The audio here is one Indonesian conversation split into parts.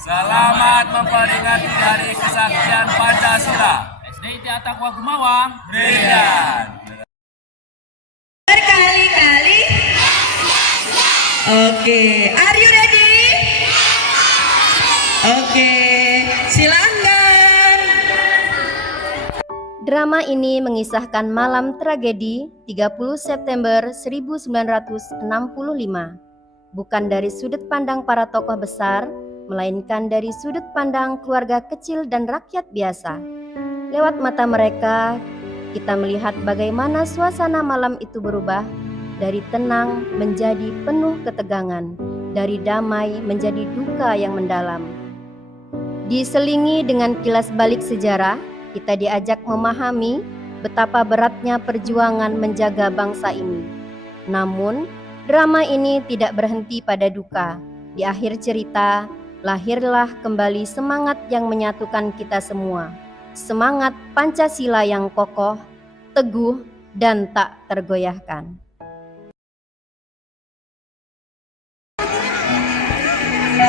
Selamat memperingati Hari Kesaktian Pancasila. SD Atakwa Gumawang. Brilian. Berkali-kali. Oke, are you ready? Oke, silakan. Drama ini mengisahkan malam tragedi 30 September 1965, bukan dari sudut pandang para tokoh besar, melainkan dari sudut pandang keluarga kecil dan rakyat biasa. Lewat mata mereka, kita melihat bagaimana suasana malam itu berubah dari tenang menjadi penuh ketegangan, dari damai menjadi duka yang mendalam. Diselingi dengan kilas balik sejarah, kita diajak memahami betapa beratnya perjuangan menjaga bangsa ini. Namun, drama ini tidak berhenti pada duka. Di akhir cerita, lahirlah kembali semangat yang menyatukan kita semua. Semangat Pancasila yang kokoh, teguh, dan tak tergoyahkan.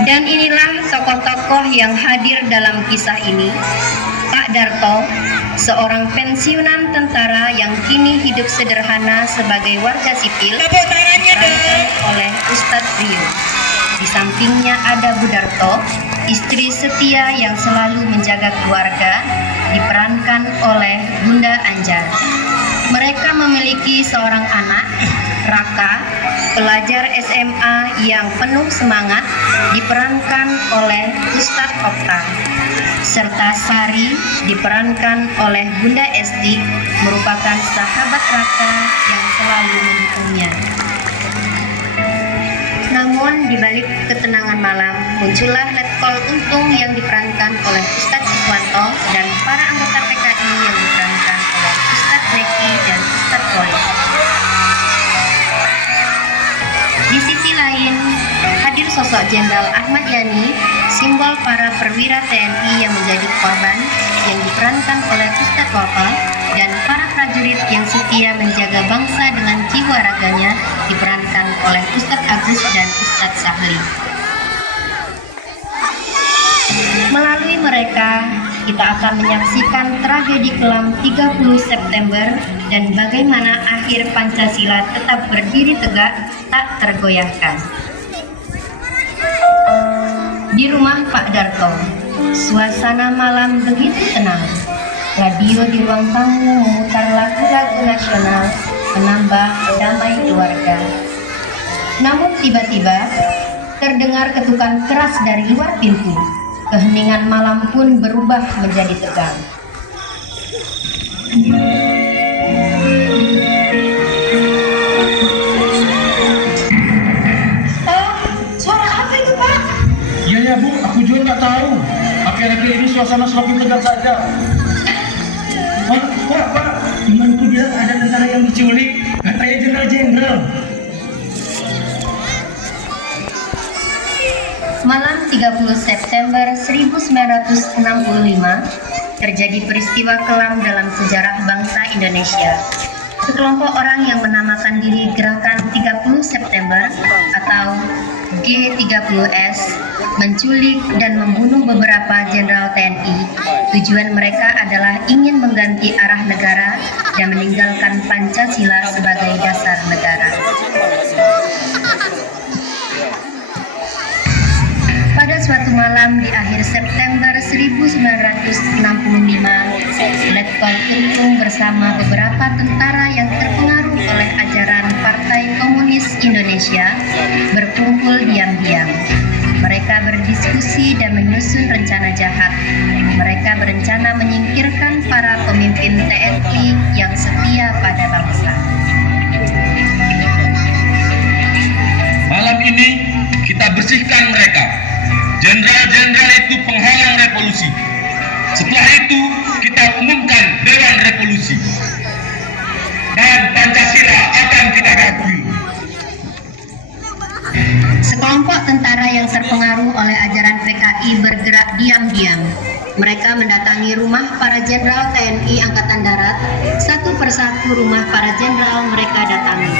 Dan inilah tokoh-tokoh yang hadir dalam kisah ini. Pak Darto, seorang pensiunan tentara yang kini hidup sederhana sebagai warga sipil, diperankan oleh Ustadz Rio. Di sampingnya ada Bu Darto, istri setia yang selalu menjaga keluarga, diperankan oleh Bunda Anjar. Mereka memiliki seorang anak, Raka, pelajar SMA yang penuh semangat, diperankan oleh Ustadz Okta. Serta Sari diperankan oleh Bunda Esti, merupakan sahabat Raka yang selalu mendukungnya. Namun di balik ketenangan malam, muncullah Letkol Untung yang diperankan oleh Ustadz Iswanto dan para anggota PKI yang diperankan oleh Ustadz Neki dan Ustadz Roy. Di sisi lain, hadir sosok Jenderal Ahmad Yani, simbol para perwira TNI yang menjadi korban, yang diperankan oleh Ustadz Wafa, dan para prajurit yang setia menjaga bangsa dengan jiwa raganya, diperankan oleh Ustadz Agus dan Ustadz Sahli. Melalui mereka, kita akan menyaksikan tragedi kelam 30 September dan bagaimana akhir Pancasila tetap berdiri tegak, tak tergoyahkan. Di rumah Pak Darto, suasana malam begitu tenang. Radio di ruang tamu memutar lagu-lagu nasional, menambah damai keluarga. Namun tiba-tiba, terdengar ketukan keras dari luar pintu. Keheningan malam pun berubah menjadi tegang. Suara apa itu, Pak? Iya ya Bu, aku juga nggak tahu. Akhir-akhir ini suasana semakin tegang saja. Pak, temanku bilang ada tentara yang diculik, katanya jenderal-jenderal. Malam 30 September 1965, terjadi peristiwa kelam dalam sejarah bangsa Indonesia. Sekelompok orang yang menamakan diri Gerakan 30 September atau G30S menculik dan membunuh beberapa jenderal TNI. Tujuan mereka adalah ingin mengganti arah negara dan meninggalkan Pancasila sebagai dasar negara. Pada suatu malam di akhir September 1965, Letkol Untung bersama beberapa tentara yang terpengaruh oleh ajaran Partai Komunis Indonesia berkumpul diam-diam. Mereka berdiskusi dan menyusun rencana jahat. Mereka berencana menyingkirkan para pemimpin TNI yang setia pada bangsa. Malam ini kita bersihkan mereka. Jenderal-jenderal itu penghalang revolusi. Setelah itu kita umumkan Dewan Revolusi. Dan Pancasila akan kita akui. Sekelompok tentara yang terpengaruh oleh ajaran PKI bergerak diam-diam. Mereka mendatangi rumah para jenderal TNI Angkatan Darat. Satu persatu rumah para jenderal mereka datangi.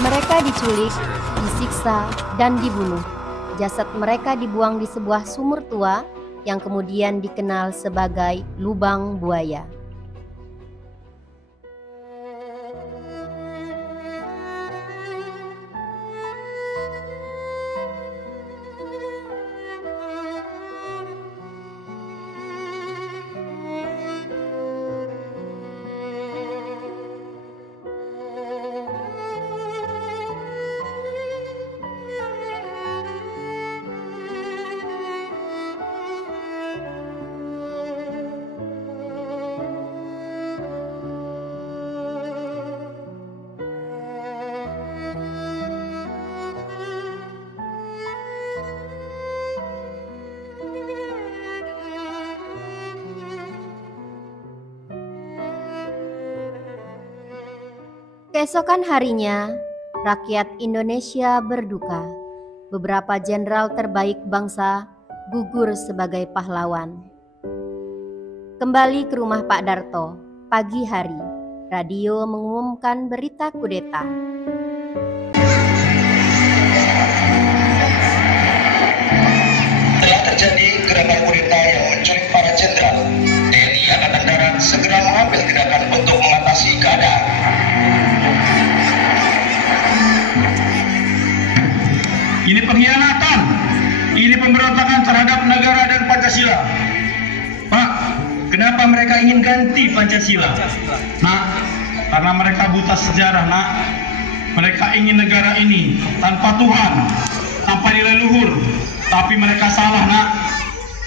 Mereka diculik, disiksa, dan dibunuh. Jasad mereka dibuang di sebuah sumur tua yang kemudian dikenal sebagai lubang buaya. Keesokan harinya, rakyat Indonesia berduka. Beberapa jenderal terbaik bangsa gugur sebagai pahlawan. Kembali ke rumah Pak Darto, pagi hari, radio mengumumkan berita kudeta. Telah terjadi gerakan kudeta yang menculik para jenderal. TNI Angkatan Darat segera mengambil tindakan untuk mengatasi keadaan. Ini pengkhianatan, ini pemberontakan terhadap negara dan Pancasila. Pak, kenapa mereka ingin ganti Pancasila? Nak, karena mereka buta sejarah, nak. Mereka ingin negara ini tanpa Tuhan, tanpa nilai luhur. Tapi mereka salah, nak.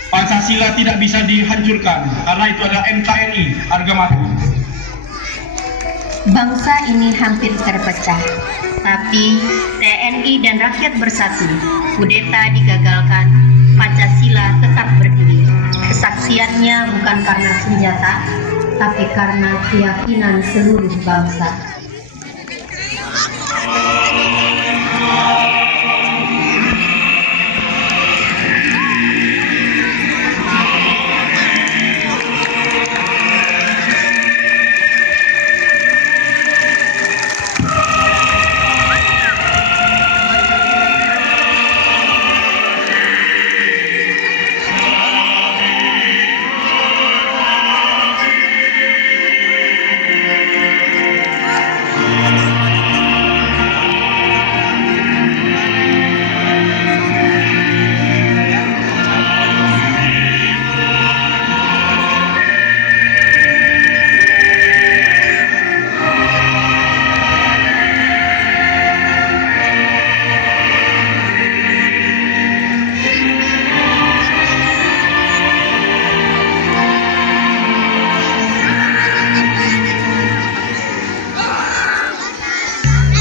Pancasila tidak bisa dihancurkan, karena itu adalah NKRI, harga mati. Bangsa ini hampir terpecah, tapi TNI dan rakyat bersatu. Kudeta digagalkan, Pancasila tetap berdiri. Kesaksiannya bukan karena senjata, tapi karena keyakinan seluruh bangsa.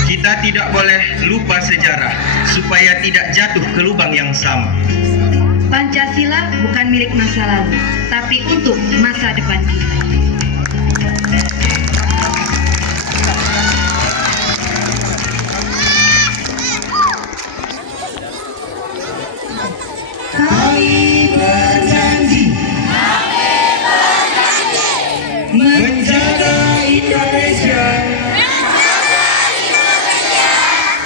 Kita tidak boleh lupa sejarah supaya tidak jatuh ke lubang yang sama. Pancasila bukan milik masa lalu, tapi untuk masa depan kita. Kami berjanji menjaga Indonesia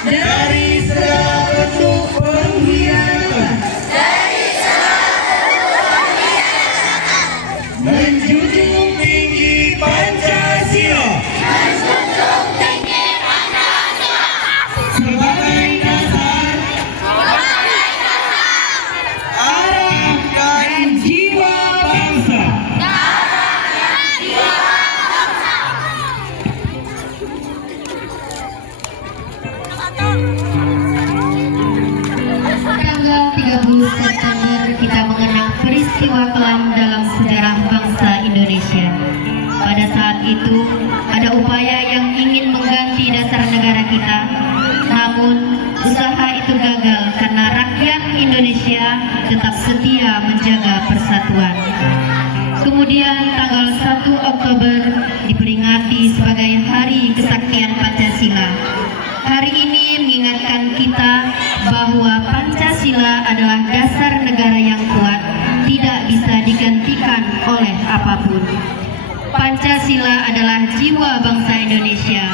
dari segala bentuk pengkhianatan, menjunjung tinggi Pancasila sebagai dasar, arah dan jiwa bangsa. Tanggal 30 September kita mengenang peristiwa kelam dalam sejarah bangsa Indonesia. Pada saat itu ada upaya yang ingin mengganti dasar negara kita, namun usaha itu gagal karena rakyat Indonesia tetap setia menjaga persatuan. Kemudian tanggal 1 Oktober diperingati sebagai Hari Kesaktian Pancasila. Hari ini mengingatkan kita bahwa Pancasila adalah dasar negara yang kuat, tidak bisa digantikan oleh apapun. Pancasila adalah jiwa bangsa Indonesia.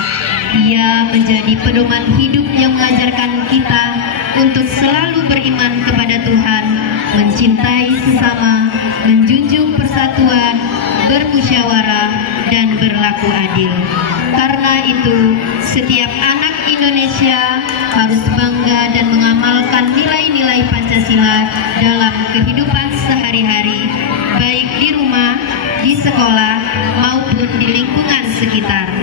Ia menjadi pedoman hidup yang mengajarkan kita untuk selalu beriman kepada Tuhan, mencintai sesama, menjunjung persatuan, bermusyawarah, dan berlaku adil. Karena itu, setiap anak Indonesia harus bangga dan mengamalkan nilai-nilai Pancasila dalam kehidupan sehari-hari, baik di rumah, di sekolah, maupun di lingkungan sekitar.